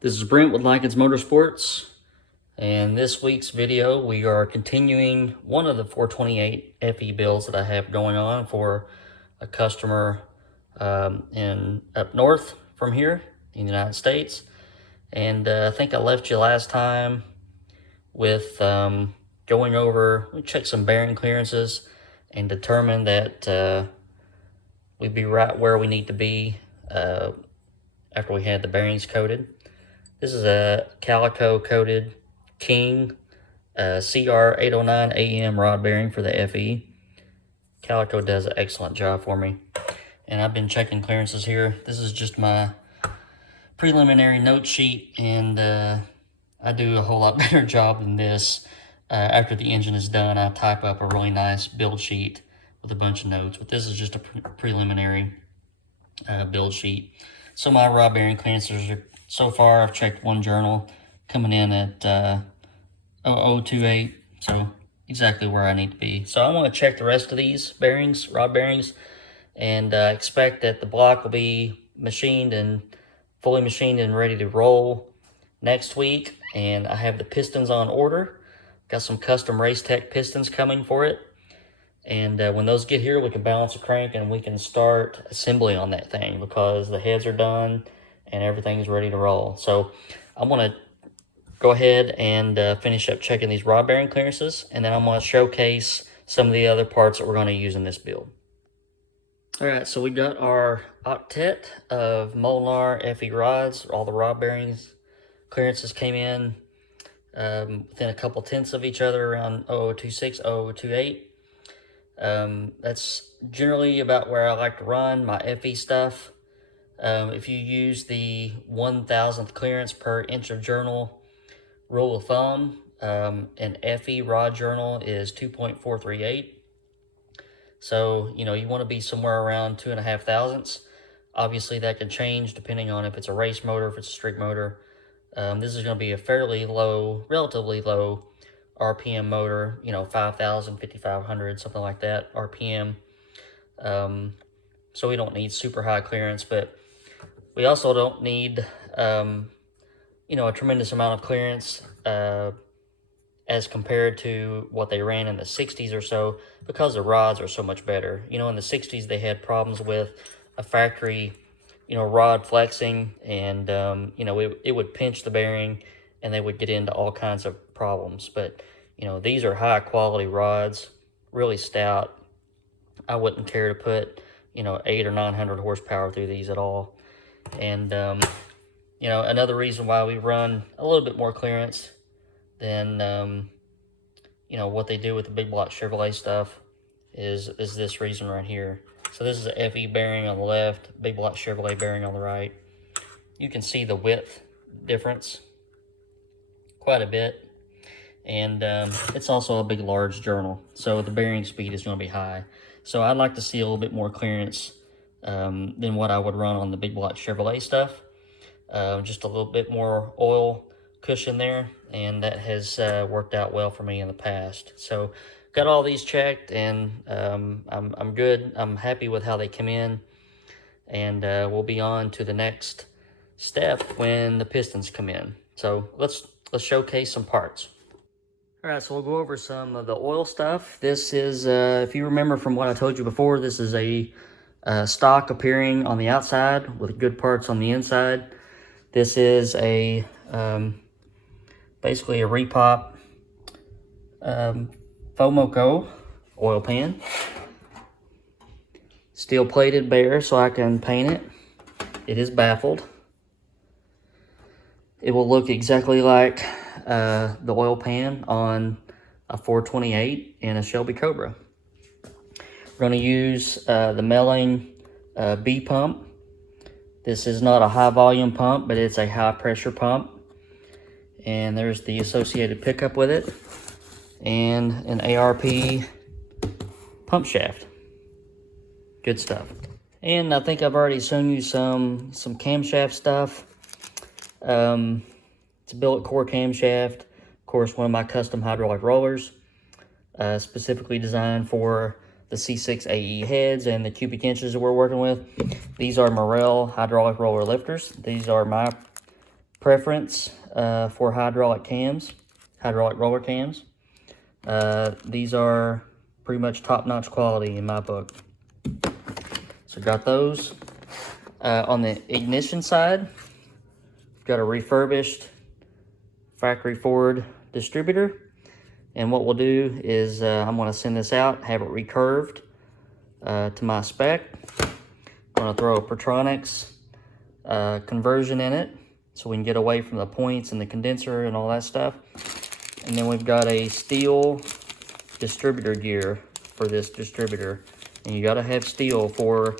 This is Brent with Lykins Motorsports, and this week's video we are continuing one of the 428 FE builds that I have going on for a customer in up north from here in the United States. And I think I left you last time with going over, we checked some bearing clearances and determined that we'd be right where we need to be after we had the bearings coated. This is a Calico coated King CR809 AM rod bearing for the FE. Calico does an excellent job for me. And I've been checking clearances here. This is just my preliminary note sheet, and I do a whole lot better job than this. After the engine is done, I type up a really nice build sheet with a bunch of notes, but this is just a preliminary build sheet. So my rod bearing clearances are, so far I've checked one journal, coming in at 0028, so exactly where I need to be. So I want to check the rest of these bearings, rod bearings, and expect that the block will be machined and fully machined and ready to roll next week. And I have the pistons on order. Got some custom Race Tech pistons coming for it. And when those get here, we can balance the crank and we can start assembly on that thing, because the heads are done and everything's ready to roll. So I'm going to go ahead and finish up checking these rod bearing clearances, and then I'm going to showcase some of the other parts that we're going to use in this build. All right, so we got our octet of Molnar FE rods. All the rod bearings clearances came in within a couple tenths of each other, around 0026, 0028. That's generally about where I like to run my FE stuff. If you use the 1,000th clearance per inch of journal rule of thumb, an FE rod journal is 2.438. So, you want to be somewhere around 2.5 thousandths. Obviously, that can change depending on if it's a race motor, if it's a street motor. This is going to be a fairly low, relatively low RPM motor, 5,000, 5,500, something like that, RPM. So we don't need super high clearance, but we also don't need, a tremendous amount of clearance as compared to what they ran in the 60s or so, because the rods are so much better. In the 60s, they had problems with a factory, rod flexing, and, it would pinch the bearing, and they would get into all kinds of problems. But, these are high quality rods, really stout. I wouldn't care to put, 800 or 900 horsepower through these at all. And, another reason why we run a little bit more clearance than, what they do with the big block Chevrolet stuff is this reason right here. So this is a FE bearing on the left, big block Chevrolet bearing on the right. You can see the width difference quite a bit. And it's also a big, large journal, so the bearing speed is going to be high. So I'd like to see a little bit more clearance than what I would run on the big block Chevrolet stuff. Just a little bit more oil cushion there, and that has worked out well for me in the past. So got all these checked, and I'm good. I'm happy with how they come in, and we'll be on to the next step when the pistons come in. So let's showcase some parts. All right, so we'll go over some of the oil stuff. This is, if you remember from what I told you before, this is a stock appearing on the outside with good parts on the inside. This is a basically a repop Fomoco oil pan. Steel plated bare so I can paint it. It is baffled. It will look exactly like the oil pan on a 428 in a Shelby Cobra. We're going to use the Melling B pump. This is not a high volume pump, but it's a high pressure pump. And there's the associated pickup with it, and an ARP pump shaft. Good stuff. And I think I've already shown you some camshaft stuff. It's a billet core camshaft. Of course, one of my custom hydraulic rollers, specifically designed for the C6 AE heads and the cubic inches that we're working with. These are Morel hydraulic roller lifters. These are my preference for hydraulic roller cams. These are pretty much top-notch quality in my book. So got those. On the ignition side, got a refurbished factory Ford distributor. And what we'll do is I'm going to send this out, have it recurved to my spec. I'm going to throw a Pertronics conversion in it so we can get away from the points and the condenser and all that stuff. And then we've got a steel distributor gear for this distributor. And you got to have steel for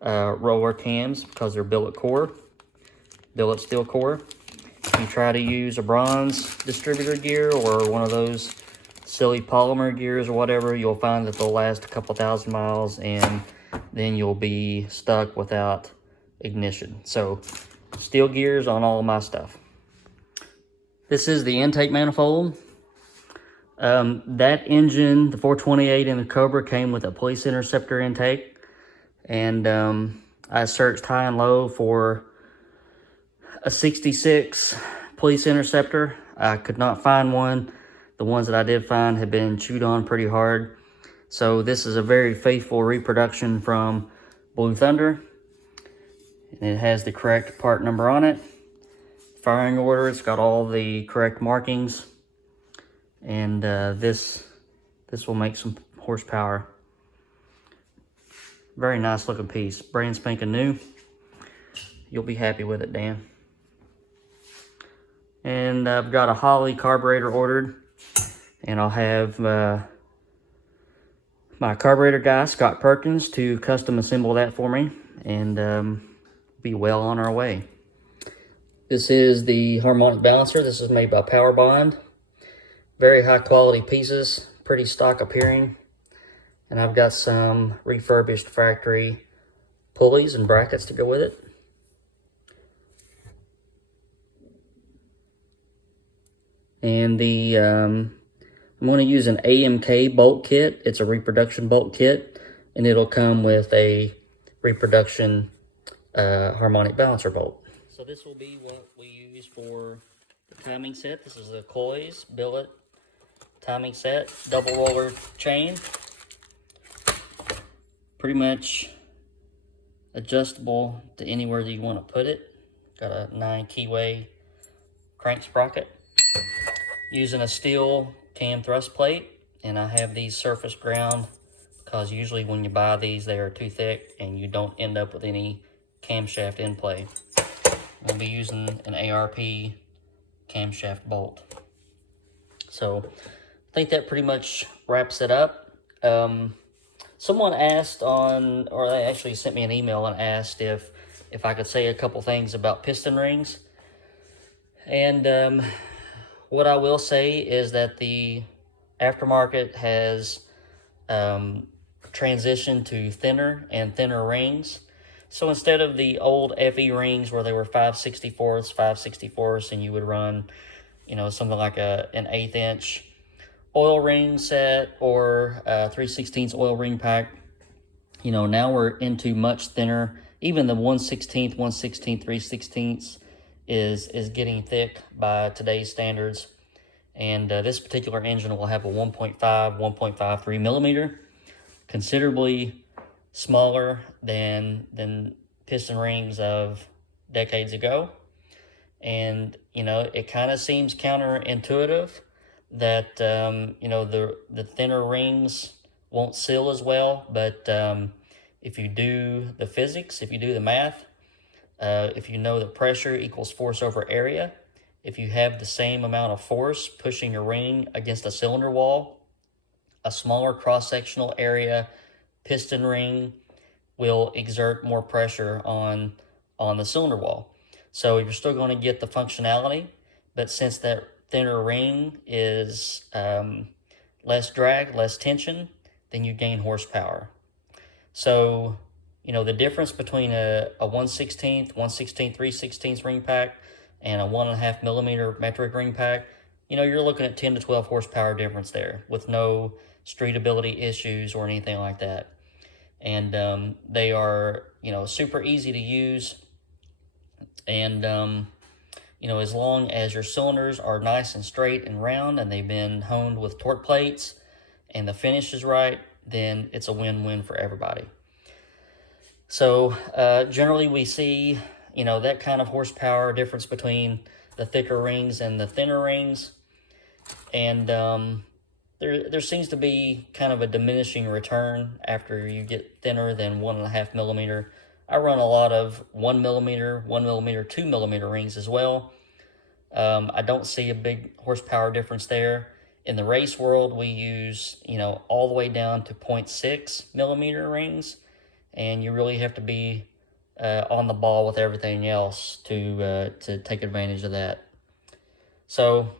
roller cams because they're billet steel core. If you try to use a bronze distributor gear or one of those silly polymer gears or whatever, you'll find that they'll last a couple thousand miles and then you'll be stuck without ignition. So steel gears on all of my stuff. This is the intake manifold. That engine, the 428 in the Cobra, came with a police interceptor intake. And I searched high and low for a 66 police interceptor. I could not find one. The ones that I did find had been chewed on pretty hard. So this is a very faithful reproduction from Blue Thunder. And it has the correct part number on it. Firing order, it's got all the correct markings. And this will make some horsepower. Very nice looking piece, brand spanking new. You'll be happy with it, Dan. And I've got a Holley carburetor ordered. And I'll have my carburetor guy, Scott Perkins, to custom assemble that for me. And be well on our way. This is the harmonic balancer. This is made by Power Bond. Very high quality pieces, pretty stock appearing. And I've got some refurbished factory pulleys and brackets to go with it. And the I'm going to use an AMK bolt kit. It's a reproduction bolt kit, and it'll come with a reproduction harmonic balancer bolt. So this will be what we use for the timing set. This is the Coys billet timing set, double roller chain. Pretty much adjustable to anywhere that you want to put it. Got a 9 keyway crank sprocket. Using a steel cam thrust plate, and I have these surface ground because usually when you buy these they are too thick and you don't end up with any camshaft in play. We'll be using an ARP camshaft bolt. So I think that pretty much wraps it up. Someone asked or they actually sent me an email and asked if I could say a couple things about piston rings. And what I will say is that the aftermarket has transitioned to thinner and thinner rings. So instead of the old FE rings where they were 5/64ths, and you would run, something like an 1/8 inch oil ring set or 3/16 oil ring pack, now we're into much thinner. Even the 1/16, 1/16, 3/16 is getting thick by today's standards. And this particular engine will have a 1.53 millimeter, considerably smaller than piston rings of decades ago. And it kind of seems counterintuitive that the thinner rings won't seal as well, but if you do the physics, if you do the math, if you know that pressure equals force over area, if you have the same amount of force pushing your ring against a cylinder wall, a smaller cross-sectional area piston ring will exert more pressure on the cylinder wall. So you're still going to get the functionality, but since that thinner ring is less drag, less tension, then you gain horsepower. So, the difference between a 1/16, 1/16, 3/16 ring pack and a 1.5 millimeter metric ring pack, you're looking at 10 to 12 horsepower difference there with no streetability issues or anything like that. And they are, super easy to use. And You know, as long as your cylinders are nice and straight and round and they've been honed with torque plates and the finish is right, then it's a win-win for everybody. So generally we see, you know, that kind of horsepower difference between the thicker rings and the thinner rings. And there seems to be kind of a diminishing return after you get thinner than 1.5 millimeter. I run a lot of 1 millimeter, 1 millimeter, 2 millimeter rings as well. I don't see a big horsepower difference there. In the race world, we use, you know, all the way down to 0.6 millimeter rings, and you really have to be on the ball with everything else to take advantage of that. So,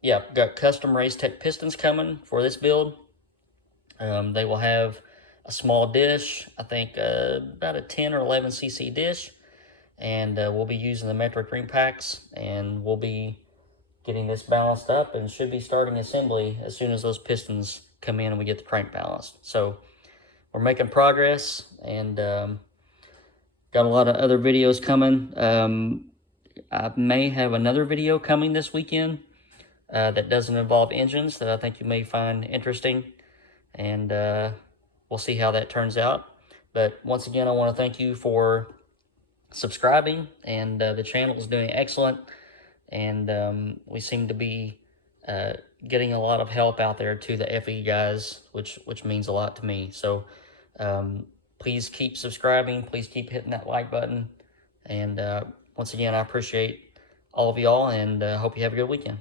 yeah, got custom Race Tech pistons coming for this build. They will have a small dish, I think about a 10 or 11 cc dish, and we'll be using the metric ring packs, and we'll be getting this balanced up and should be starting assembly as soon as those pistons come in and we get the crank balanced. So we're making progress, and got a lot of other videos coming. I may have another video coming this weekend that doesn't involve engines that I think you may find interesting, and we'll see how that turns out. But once again, I want to thank you for subscribing, and the channel is doing excellent, and we seem to be getting a lot of help out there to the FE guys, which means a lot to me. So please keep subscribing, please keep hitting that like button, and once again, I appreciate all of y'all, and hope you have a good weekend.